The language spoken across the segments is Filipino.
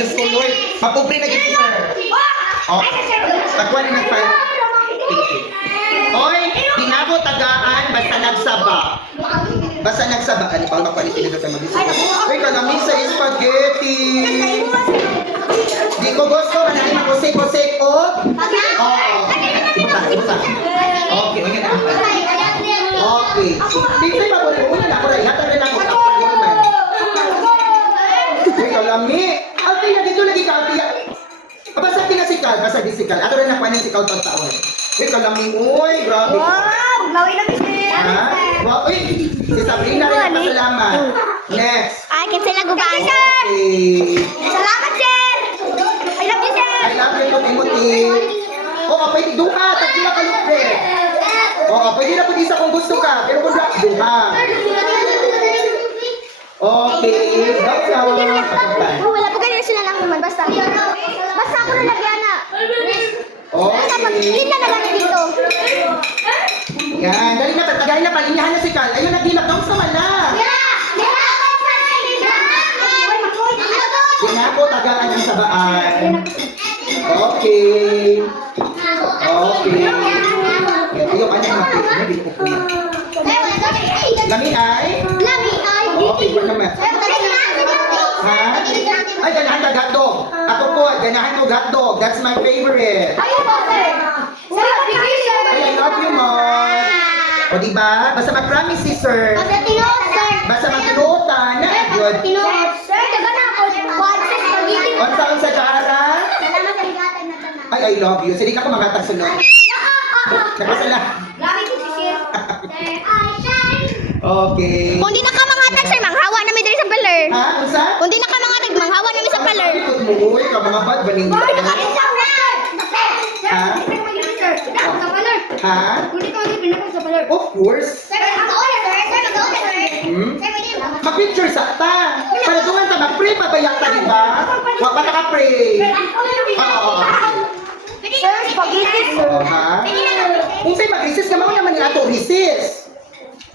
Diyos ko, Lord. Mapobre na dito, sir. Oh, tagwan na nagpa. Oy, di na mo tagaan, basta nagsaba. Basta nagsaba. Ano pa, mapalit na doon mag-isip. Uy, kalami sa spaghetti. Di ko gusto, manahin ako sik-sik ko. Oo. Ibuta, ibuta. Okay, okay na. Okay. Tingnan pa po, una na ako na, ihatan na lang ako. After mo naman. Uy, kalami. Ate, na dito lagi ka, ate. Ah, Basta basta disikal. Ato rin nakuha ng sikal tong taon. Uy, kalami. Uy, grabe. Ha? Wow, uy, si Sabrina rin pasalamat. Next. Ay, kasi nagubahan. Okay. Salamat, sir! I love you, sir! I love you, Timothy. Oo, pwede duha. Tag sila kalupre. Oo, pwede na po isa kung gusto ka. Pero kung duha, duha. Okay. Daw ka. Oh, wala po ganyan sila lang naman. Basta. Basta ako na lagyan na. Basta pag Okay. Hindi na lang dito. Yan. Dali na, tagay na, palinyahan na si Cal. Ayun, nagdilap. Daw sa wala. Po, tagaan ang sabaan. Okay. Okay. Ayaw ka na mag Hindi ko po. Lami ay? Okay, wala naman. Ha? Ay, ganahan ka hotdog. Ako po, ganahan ko hotdog. That's my favorite. Ay, I love you, Mom. O, diba? Basta mag-promise si Sir. Basta mag-tinutan. Na, good. Unsa unsa kara? Ay, I love you. Sige ka ko magatag sunod. Nakasala. Okay. Kung di na ka mangatag, sir, manghawa na may diri sa baler. Ha? Unsa? Kung di na ka mangatag, manghawa na may sa baler. Ikot mo, uy, ka mga bad baning Ha? Of course. Hmm? Mag-picture sa ta. Para doon ta mag-pray pa ba yata, di ba? Wa pa naka-pray. Oo, oo, oo. Sir, spaghetti, sir. Oo, ha? Kung sa'yo mag-resist naman naman nila to resist.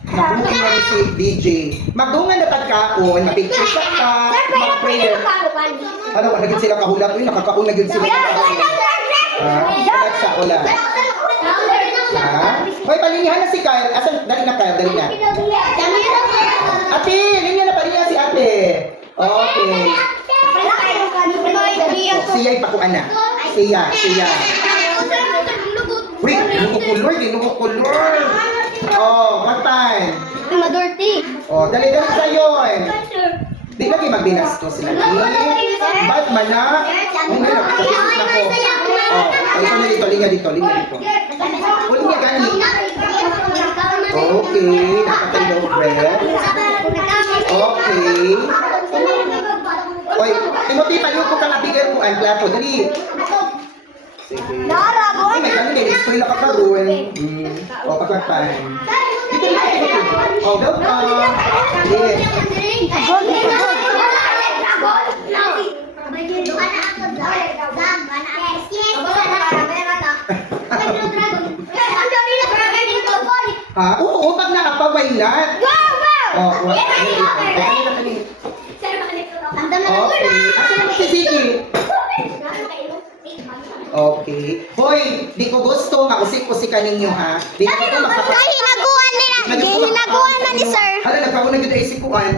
Mabuti na rin si DJ. Magdungan na tagkaon, mag-picture sa ta, mag-prayer. Ano, wala gid sila kahulap. Uy, nakakauna gid sila. Ha? Salat sa ulan. Ha? Hoy, palinihan na si Kyle. Asan? Dali na Kyle, dali na. Ate, linya na palinya si ate. Okay. Siya ipakuan na. Siya, siya. Uy, ginukulor, ginukulor. Oh, what time? Madurti. Oh, dali-dali sa yun. Di lagi magbinastos sila. Ba't man na? Oh, na dito, linya dito, linya dito. O, linya gani. Okay, nakatay ng bread. Okay. Oy, Timothy, paliw ko ka na bigay ko ang plato. Dali. Sige. Nara, Ay, may ganun eh. School na kakaroon. Hmm. O, pagkakan. Dito, dito, dito. O, welcome. Ha? Oo, pag nakapaway na. Oh, what? Okay. Asa naman si Ziggy? Okay. Hoy, di ko gusto. Mausik-usik ka ninyo, ha? Di ko gusto makapag... Ay, hinaguan nila. Hinaguan na ni sir. Hala, nagkauna gid ay sikuan.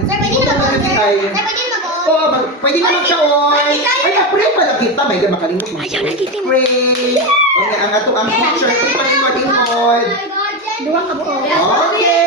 Oo, mag- pwede naman siya, oy. Ay, na-pray pala kita. May ga makalimot mo. Ayaw, nagitim. Pray. O nga, ang ato ang picture. Ito pa yung madingod. Duwa ka. Okay.